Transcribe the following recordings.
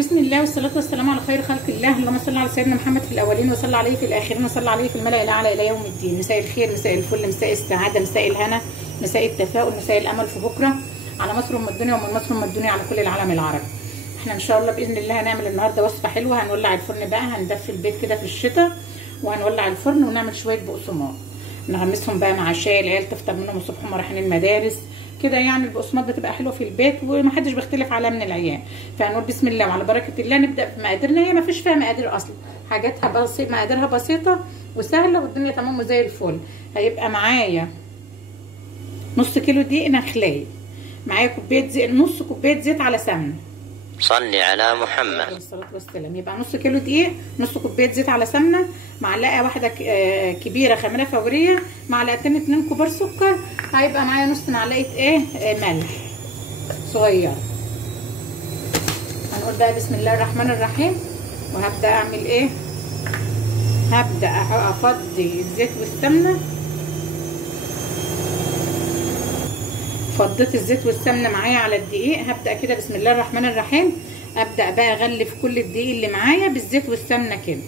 بسم الله والصلاة والسلام على خير خلق الله. اللهم صل على سيدنا محمد في الأولين وصل عليه في الآخرين وصل عليه في الملأ الأعلى إلى يوم الدين. مساء الخير، مساء الفل، مساء السعادة، مساء الهنا، مساء التفاؤل، مساء الأمل في بكرة على مصر أم الدنيا ومن مصر أم الدنيا على كل العالم العربي. احنا إن شاء الله بإذن الله هنعمل النهاردة وصفة حلوة. هنولع الفرن بقى، هندفي البيت كده في الشتاء وهنولع الفرن ونعمل شوية بقسماط نغمسهم بقى مع الشاي. العيال تفطر منهم الصبح وهم رايحين المدارس كده. يعني البقسماط بتبقى حلوه في البيت ومحدش بيختلف عليها من العيال. فهنقول بسم الله وعلى بركه الله نبدا في مقاديرنا. هي مفيش فيها مقادير اصلا، حاجاتها بسيطه، مقاديرها بسيطه وسهله والدنيا تمام وزي الفل. هيبقى معايا نص كيلو دقيق نخلاي، معايا كوبايه زيت، نص كوبايه زيت على سمنه. صلي على محمد عليه الصلاه والسلام. يبقى نص كيلو دقيق، نص كوبايه زيت على سمنه، معلقه واحده كبيره خميره فوريه، معلقتين 2 كبار سكر، هيبقى معايا نص معلقه ملح صغير. هنقول بقى بسم الله الرحمن الرحيم وهبدا اعمل هبدا افضي الزيت والسمنه. فضيت الزيت والسمنه معايا على الدقيق. هبدا كده بسم الله الرحمن الرحيم، ابدا بقى اغلف كل الدقيق اللي معايا بالزيت والسمنه كده،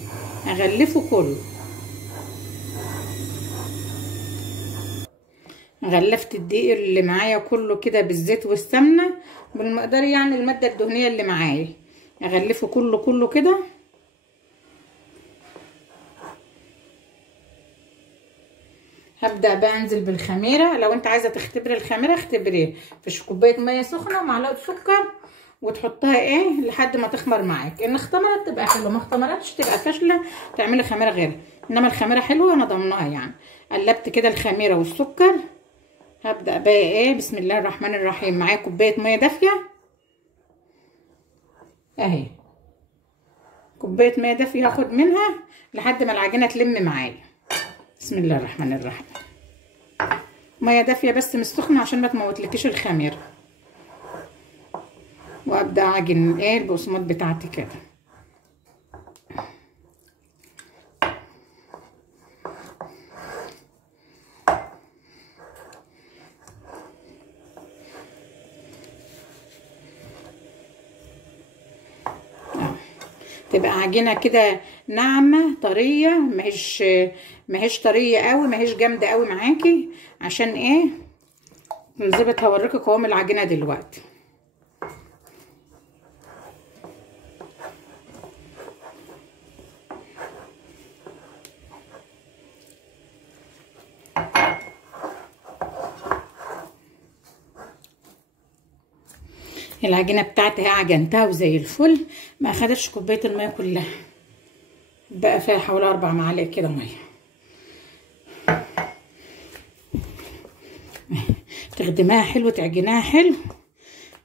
اغلفه كله. غلفت الدقيق اللي معايا كله كده بالزيت والسمنه بالمقدار، يعني الماده الدهنيه اللي معايا اغلفه كله كده. هبدا بقى انزل بالخميره. لو انت عايزه تختبري الخميره اختبريها في كوبايه ميه سخنه ومعلقه سكر وتحطها لحد ما تخمر معاك. ان اختمرت تبقى حلوه، ما اختمرتش تبقى فاشله، تعملي خميره غيرها. انما الخميره حلوه انا ضمناها يعني. قلبت كده الخميره والسكر. هبدا بقى بسم الله الرحمن الرحيم. معايا كوبايه ميه دافيه اهي، كوبايه ميه دافيه هاخد منها لحد ما العجينه تلم معايا. بسم الله الرحمن الرحيم. ميه دافيه بس مش سخنه عشان ما تموتلكيش الخميره. وابدا اعجن البقسماط بتاعتي كده. تبقى عجينه كده ناعمه طريه، ماهيش طريه قوي، ماهيش جامده قوي معاكي. عشان نظبط هوريكي قوام العجينه دلوقتي. العجينه بتاعتي عجنتها وزي الفل، ما اخدتش كوبايه الميه كلها، بقى فيها حوالي 4 معالق كده ميه. تخدميها حلو، تعجنيها حلو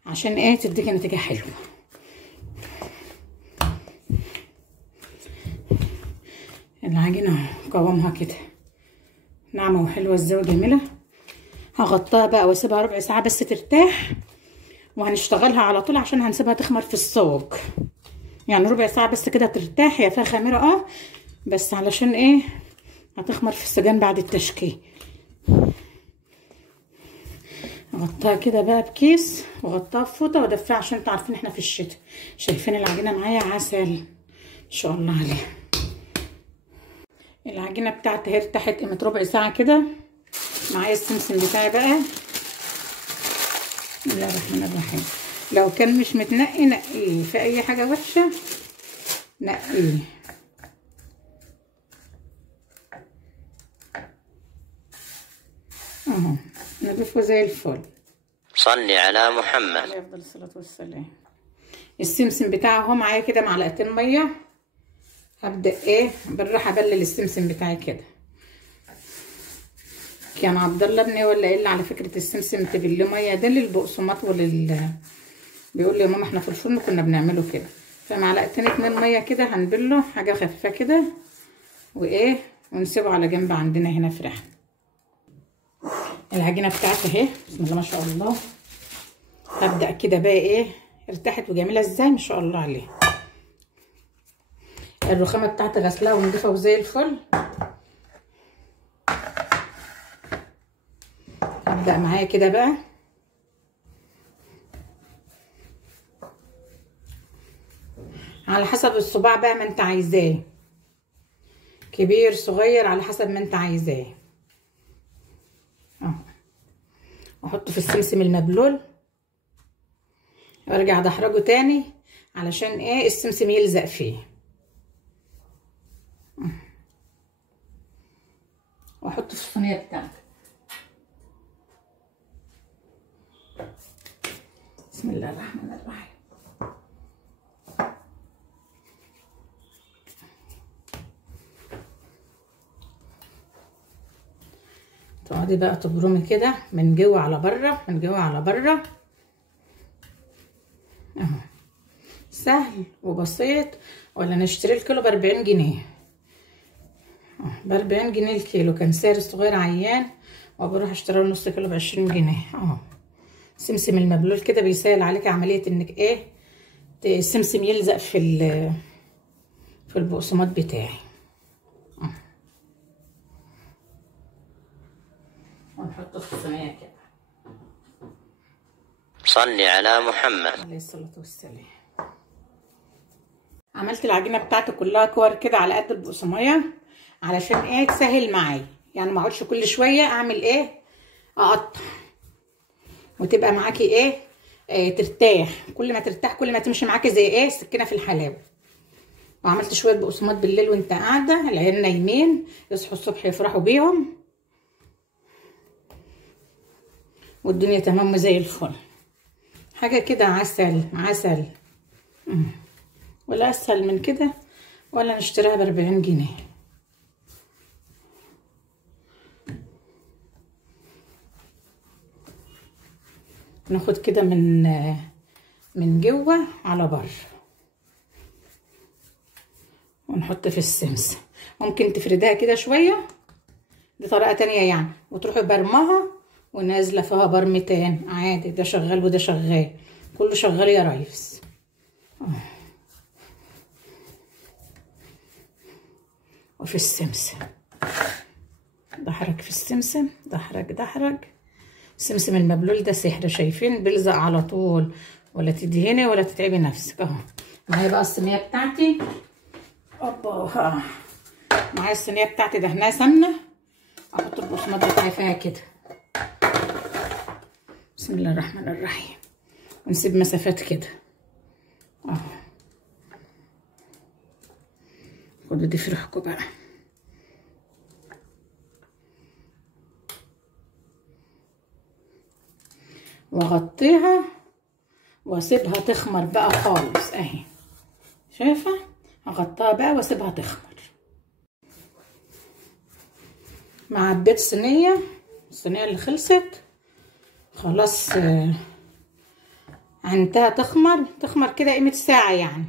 عشان تديكي نتيجه حلوه. العجينه قوامها كده ناعمه وحلوه ازاي وجميله. هغطيها بقى واسيبها ربع ساعه بس ترتاح، وهنشتغلها على طول عشان هنسيبها تخمر في الصاج. يعني ربع ساعه بس كده ترتاح. هي فيها خميره بس علشان هتخمر في السجان بعد التشكيل. اغطيها كده بقى بكيس واغطيها بفوطه وادفيها عشان انتوا عارفين احنا في الشتاء. شايفين العجينه معايا عسل ان شاء الله عليها. العجينه بتاعتي اهي ارتاحت قيمه ربع ساعه كده. معايا السمسم بتاعي بقى. بسم الله الرحمن الرحيم. لو كان مش متنقي نقيه، في اي حاجه وحشه نقيه. اهو نضيفه زي الفل. صلي على محمد عليه افضل الصلاه والسلام. السمسم بتاعي اهو معايا كده معلقتين ميه. هبدا بالراحه ابلل السمسم بتاعي كده. كان عبد الله ابني ولا اللي على فكره السمسم تبلي ميه ده للبقسماط بيقول لي يا ماما احنا في الفرن كنا بنعمله كده. فمعلقتين 2 ميه كده هنبله حاجه خفيفه كده ونسيبه على جنب عندنا هنا في رحم. العجينه بتاعتي اهي بسم الله ما شاء الله. هبدا كده بقى ارتاحت وجميله ازاي ما شاء الله عليها. الرخامه بتاعتي غسلاها ونضيفه وزي الفل. هبدا معايا كده بقى على حسب الصباع بقى ما انت عايزاه، كبير صغير على حسب ما انت عايزاه. اهو احطه في السمسم المبلول وارجع ادحرجه تاني علشان ايه السمسم يلزق فيه. واحطه في الصينيه بتاعتي. بسم الله الرحمن الرحيم. تقعدي بقى تبرمي كده من جوه على بره، من جوه على بره اهو. سهل وبسيط. ولا نشتري الكيلو ب40 جنيه ب40 جنيه الكيلو، كان سعر الصغير عيان وبروح اشتري نص كيلو ب20 جنيه اهو. السمسم المبلول كده بيسهل عليك عمليه انك ايه السمسم يلزق في البقسماط بتاعي. ونحطه في الصينيه كده. صلي على محمد عليه الصلاه والسلام. عملت العجينه بتاعتي كلها كور كده على قد البقسمايه علشان ايه تسهل معايا، يعني ما اقعدش كل شويه اعمل ايه اقطع، وتبقى معاكي ترتاح. كل ما ترتاح كل ما تمشي معاكي زي السكينه في الحلاوه. وعملت شويه بقسماط بالليل وانت قاعده، العيال نايمين يصحوا الصبح يفرحوا بيهم، والدنيا تمام زي الفل. حاجه كده عسل عسل. ولا اسهل من كده ولا نشتريها ب40 جنيه. ناخد كده من جوه على بره ونحط في السمسم. ممكن تفردها كده شويه، دي طريقه تانية يعني، وتروحي برمها ونازله فيها برمتين عادي. ده شغال وده شغال، كله شغال يا ريس. وفي السمسم دحرج، في السمسم دحرج دحرج. السمسم المبلول ده سحر، شايفين بيلزق على طول، ولا تدهني ولا تتعبي نفسك اهو. معايا بقى الصينيه بتاعتي. اوبا، معايا الصينيه بتاعتي دهناها سمنه. احط البقسماط بتاعي فيها كده. بسم الله الرحمن الرحيم. ونسيب مسافات كده اهو. خدوا دي في روحكم بقى. واغطيها واسيبها تخمر بقى خالص اهي، شايفه؟ هغطيها بقى واسيبها تخمر. معبيت الصينيه اللي خلصت خلاص. عنتها تخمر كده قيمه ساعه يعني.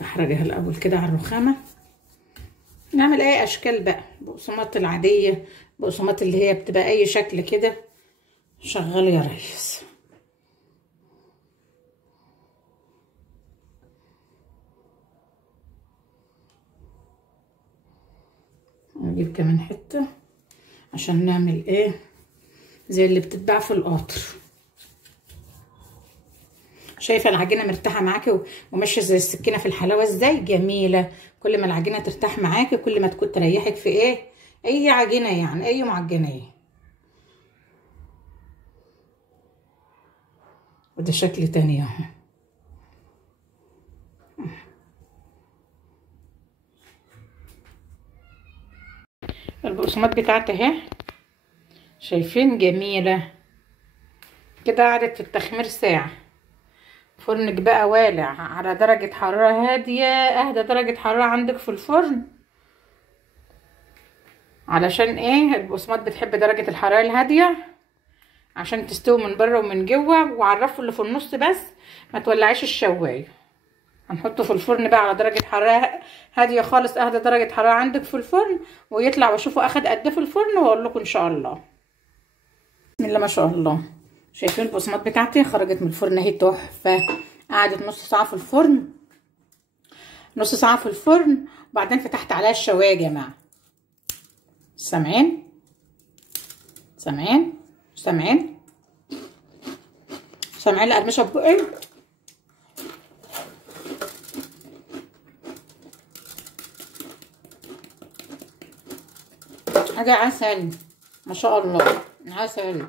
احرجها الاول كده على الرخامه. نعمل اي اشكال بقى، بقسماط العاديه، بقسماط اللي هي بتبقى اي شكل كده شغال يا ريس. نجيب كمان حته عشان نعمل زي اللي بتتباع في القطر. شايفه العجينه مرتاحه معاكي وماشيه زي السكينه في الحلاوه ازاي جميله. كل ما العجينه ترتاح معاكي كل ما تكون تريحك في اي عجينه يعني، اي معجنيه. وده شكل تاني اهو. البقسماط بتاعتي اهي، شايفين جميله كده. قعدت في التخمير ساعه. فرنك بقى والع على درجة حرارة هادية، اهدى درجة حرارة عندك في الفرن. علشان البقسماط بتحب درجة الحرارة الهادية عشان تستوي من بره ومن جوه. وعرفوا اللي في النص بس، ما تولعيش الشوايه. هنحطه في الفرن بقى على درجة حرارة هادية خالص، اهدى درجة حرارة عندك في الفرن، ويطلع واشوفه اخد قد ايه في الفرن واقول لكم ان شاء الله. بسم الله ما شاء الله. شايفين البقسماط بتاعتي خرجت من الفرن اهي تحفه. قعدت نص ساعه في الفرن، نص ساعه في الفرن، وبعدين فتحت عليها الشوايه يا جماعه. سامعين سامعين سامعين سامعين القرمشه ببقي. حاجه عسل ما شاء الله، عسل.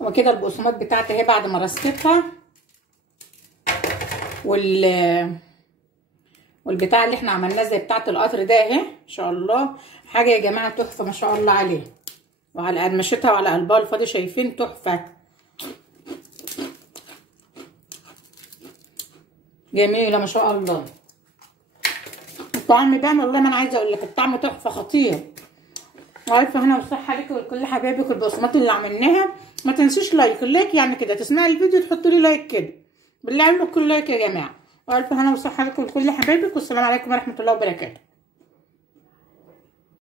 وكده البقسماط بتاعتي اهي بعد ما رصيتها، والبتاع اللي احنا عملناه زي بتاعه القطر ده اهي ان شاء الله حاجه يا جماعه تحفه ما شاء الله عليه، وعلى قرمشتها وعلى قلبها الفاضي شايفين تحفه جميله ما شاء الله. الطعم بان والله ما انا عايزه اقول لك الطعم تحفه خطير. والف هنا وصحه لك ولكل حبايبك البقسماط اللي عملناها. ما تنسيش اللايك يعني كده تسمعي الفيديو تحطي لي لايك كده بالله عليكم، لايك يا جماعه. والف هنا وصحه لك ولكل حبايبك، والسلام عليكم ورحمه الله وبركاته.